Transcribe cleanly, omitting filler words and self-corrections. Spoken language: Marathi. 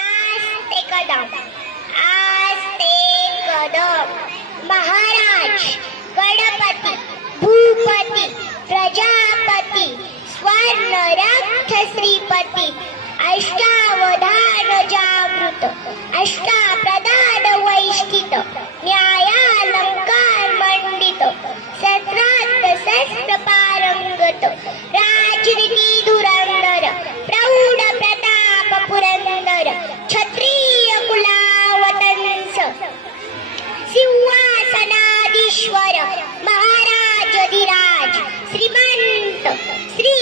आस्ते कदम आस्ते कदम महाराज गणपती भूपती प्रजापती स्वर्ण रक्त श्रीपती अष्टावधान जागृत अष्टाप्रधान वैष्ठित न्यायालंकार मंडित सत्रांत शस्त्र पारंगत राजनीती धुरंधर प्रौढ प्रताप पुरंदर क्षत्रिय कुलावतंस सिंहासनाधीश्वर महाराज धीराज श्रीमंत श्री